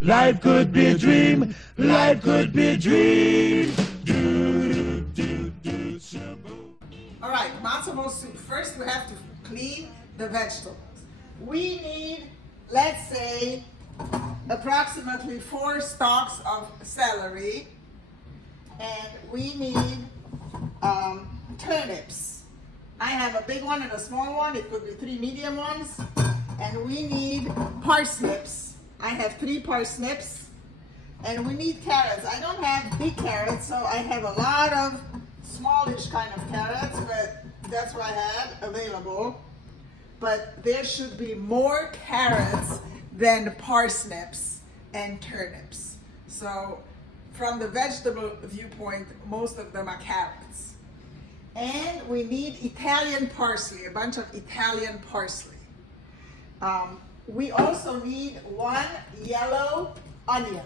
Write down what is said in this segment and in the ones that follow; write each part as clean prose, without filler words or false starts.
Life could be a dream. Life could be a dream. All right, matzo soup. First, we have to clean the vegetables. We need, let's say, approximately 4 stalks of celery, and we need turnips. I have a big one and a small one. It could be 3 medium ones. And we need parsnips. I have 3 parsnips. And we need carrots. I don't have big carrots, so I have a lot of smallish kind of carrots, but that's what I had available. But there should be more carrots than parsnips and turnips. So from the vegetable viewpoint, most of them are carrots. And we need Italian parsley, a bunch of Italian parsley. We also need 1 yellow onion.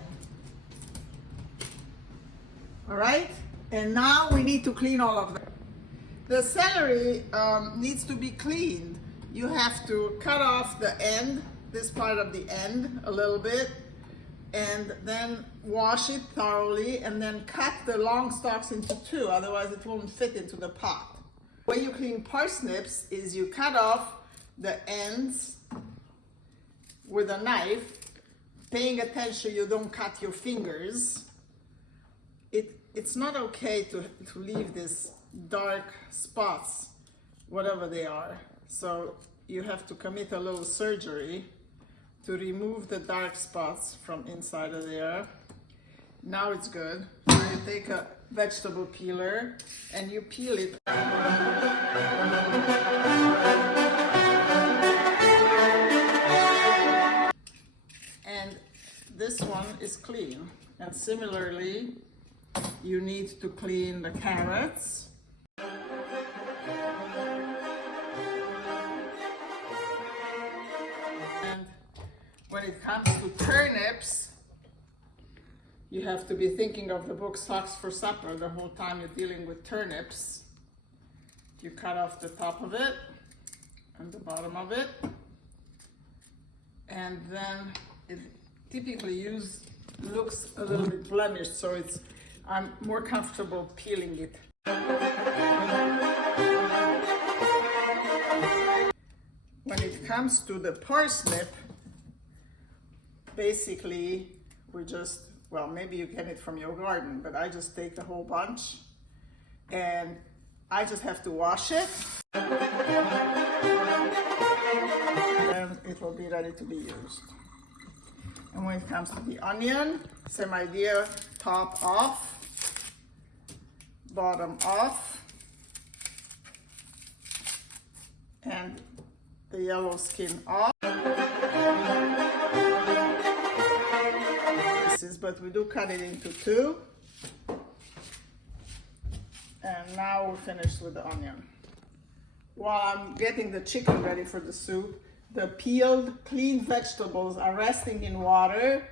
All right? And now we need to clean all of them. The celery needs to be cleaned. You have to cut off the end, this part of the end a little bit, and then wash it thoroughly, and then cut the long stalks into 2, otherwise it won't fit into the pot. The way you clean parsnips is you cut off the ends with a knife, paying attention you don't cut your fingers. It's not okay to leave these dark spots, whatever they are. So you have to commit a little surgery to remove the dark spots from inside of there. Now it's good. So you take a vegetable peeler and you peel it. And this one is clean. And similarly, you need to clean the carrots. And when it comes to turnips, you have to be thinking of the book Socks for Supper the whole time you're dealing with turnips. You cut off the top of it and the bottom of it. And then it typically looks a little bit blemished, so I'm more comfortable peeling it. When it comes to the parsnip, basically well, maybe you get it from your garden, but I just take the whole bunch and I just have to wash it. And it will be ready to be used. And when it comes to the onion, same idea, top off, bottom off, and the yellow skin off. But we do cut it into 2. And now we're finished with the onion. While I'm getting the chicken ready for the soup, the peeled, clean vegetables are resting in water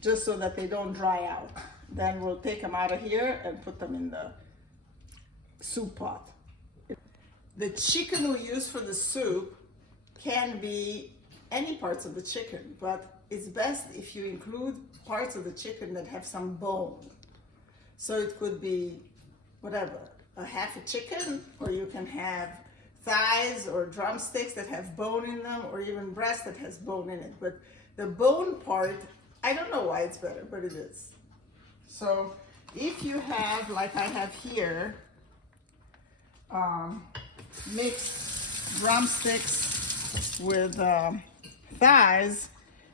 just so that they don't dry out. Then we'll take them out of here and put them in the soup pot. The chicken we use for the soup can be any parts of the chicken, but it's best if you include parts of the chicken that have some bone. So it could be whatever, a half a chicken, or you can have thighs or drumsticks that have bone in them, or even breast that has bone in it. But the bone part, I don't know why it's better, but it is. So if you have, like I have here, mixed drumsticks with thighs,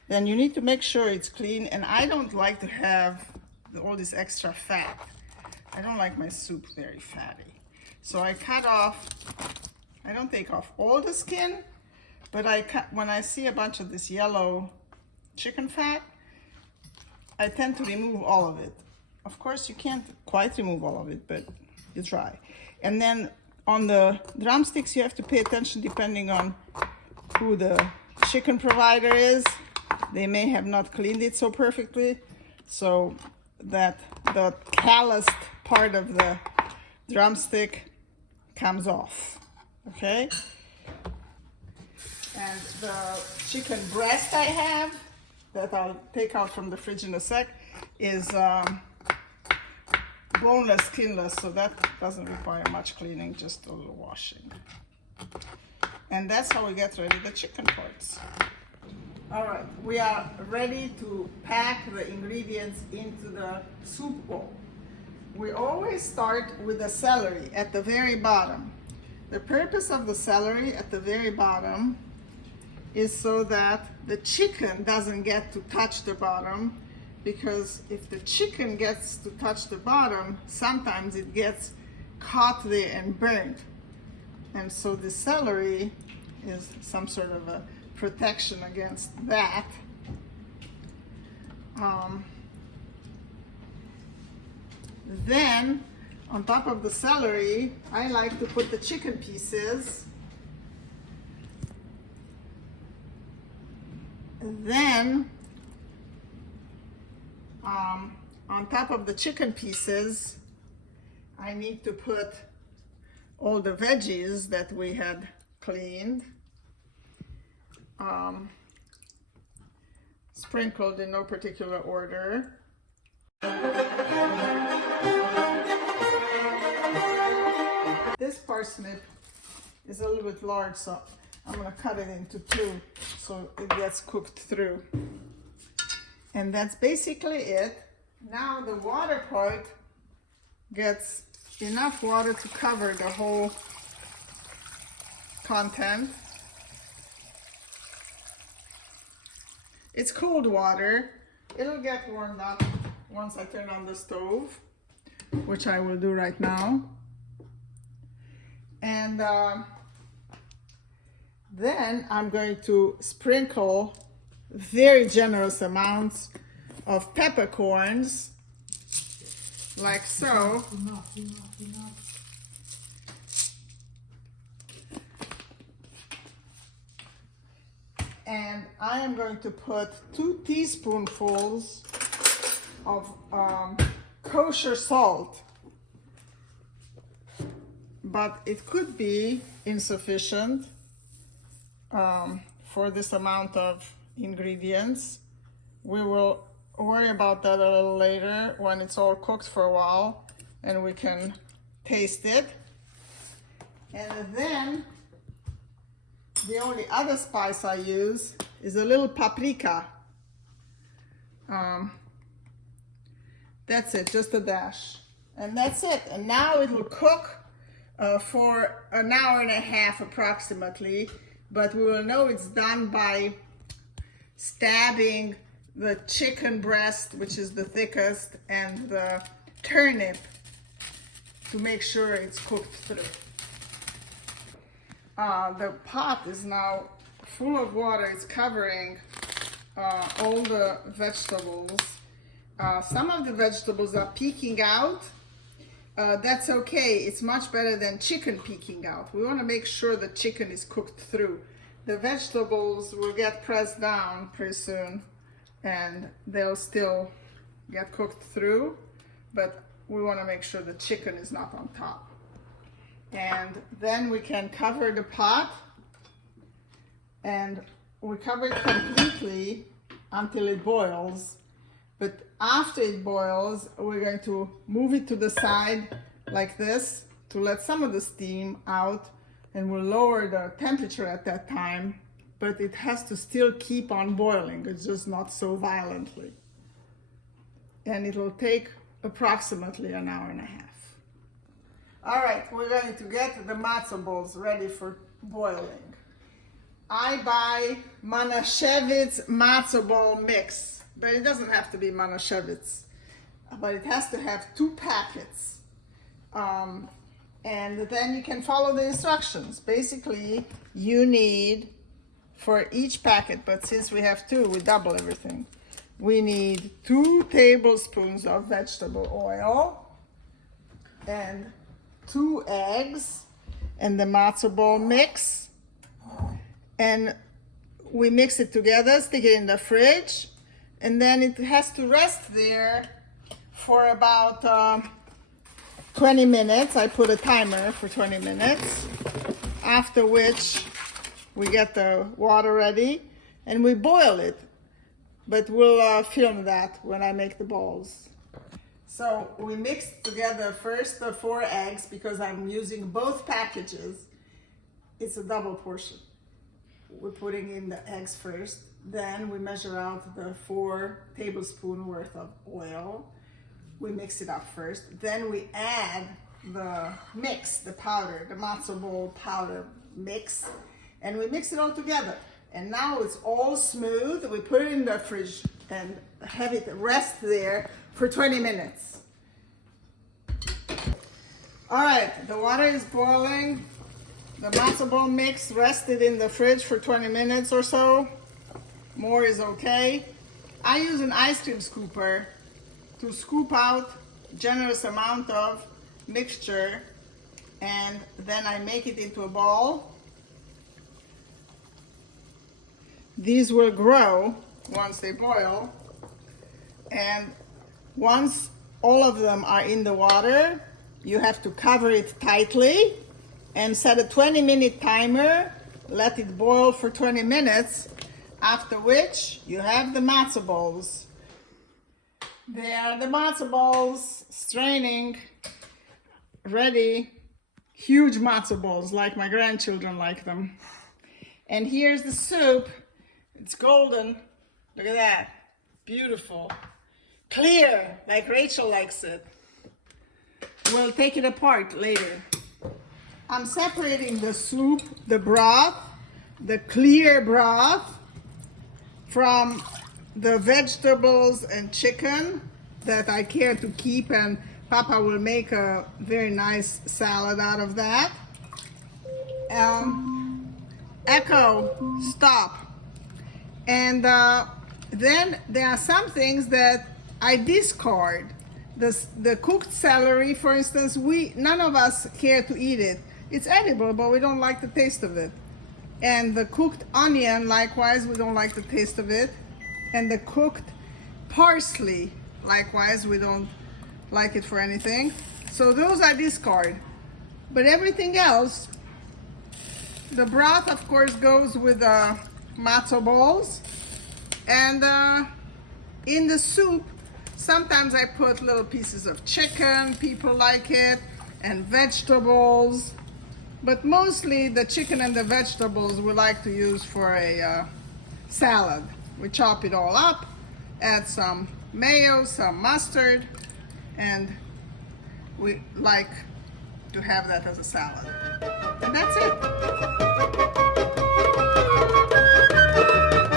then you need to make sure it's clean. And I don't like to have all this extra fat. I don't like my soup very fatty. So I cut off, I don't take off all the skin, but when I see a bunch of this yellow chicken fat, I tend to remove all of it. Of course, you can't quite remove all of it, but you try. And then on the drumsticks, you have to pay attention depending on who the chicken provider is. They may have not cleaned it so perfectly, so that the calloused part of the drumstick comes off, okay? And the chicken breast I have, that I'll take out from the fridge in a sec is boneless, skinless, so that doesn't require much cleaning, just a little washing. And that's how we get ready the chicken parts. All right, we are ready to pack the ingredients into the soup bowl. We always start with the celery at the very bottom. The purpose of the celery at the very bottom is so that the chicken doesn't get to touch the bottom, because if the chicken gets to touch the bottom, sometimes it gets caught there and burnt. And so the celery is some sort of a protection against that. Then on top of the celery, I like to put the chicken pieces. And then on top of the chicken pieces, I need to put all the veggies that we had cleaned, sprinkled in no particular order. This parsnip is a little bit large, so I'm going to cut it into two so it gets cooked through. And that's basically it. Now the water part gets enough water to cover the whole content. It's cold water. It'll get warmed up once I turn on the stove, which I will do right now. And then I'm going to sprinkle very generous amounts of peppercorns, like so. Enough. And I am going to put 2 teaspoonfuls of kosher salt, but it could be insufficient for this amount of ingredients. We will worry about that a little later when it's all cooked for a while and we can taste it. And then the only other spice I use is a little paprika. That's it, just a dash. And that's it. And now it will cook for an hour and a half approximately, but we will know it's done by stabbing the chicken breast, which is the thickest, and the turnip to make sure it's cooked through. The pot is now full of water. It's covering all the vegetables. Some of the vegetables are peeking out. That's okay. It's much better than chicken peeking out. We want to make sure the chicken is cooked through. The vegetables will get pressed down pretty soon and they'll still get cooked through, but we want to make sure the chicken is not on top. And then we can cover the pot, and we cover it completely until it boils. But after it boils, we're going to move it to the side like this to let some of the steam out, and we'll lower the temperature at that time, but it has to still keep on boiling. It's just not so violently. And it'll take approximately an hour and a half. All right, we're going to get the matzo balls ready for boiling. I buy Manischewitz matzo ball mix, but it doesn't have to be Manischewitz, but it has to have 2 packets. And then you can follow the instructions. Basically, you need, for each packet, but since we have 2, we double everything. We need 2 tablespoons of vegetable oil and 2 eggs and the matzo ball mix, and we mix it together, stick it in the fridge, and then it has to rest there for about 20 minutes. I put a timer for 20 minutes, after which we get the water ready and we boil it. but we'll film that when I make the balls. So we mixed together first the 4 eggs because I'm using both packages. It's a double portion. We're putting in the eggs first, then we measure out the 4 tablespoons worth of oil. We mix it up first, then we add the mix, the powder, the matzo ball powder mix, and we mix it all together. And now it's all smooth. We put it in the fridge and have it rest there for 20 minutes. All right, the water is boiling. The matzo ball mix rested in the fridge for 20 minutes or so. More is okay. I use an ice cream scooper to scoop out generous amount of mixture, and then I make it into a ball. These will grow once they boil, and once all of them are in the water, you have to cover it tightly and set a 20-minute timer. Let it boil for 20 minutes, after which you have the matzo balls. There are the matzo balls straining, ready. Huge matzo balls, like my grandchildren like them. And here's the soup. It's golden. Look at that. Beautiful. Clear, like Rachel likes it. We'll take it apart later. I'm separating the soup, the broth, the clear broth, from the vegetables and chicken that I care to keep, and Papa will make a very nice salad out of that. Echo, stop. And then there are some things that I discard. The cooked celery, for instance, none of us care to eat it. It's edible, but we don't like the taste of it. And the cooked onion, likewise, we don't like the taste of it. And the cooked parsley, likewise, we don't like it for anything. So those I discard. But everything else, the broth, of course, goes with the matzo balls. And in the soup, sometimes I put little pieces of chicken, people like it, and vegetables. But mostly the chicken and the vegetables we like to use for a salad. We chop it all up, add some mayo, some mustard, and we like to have that as a salad. And that's it.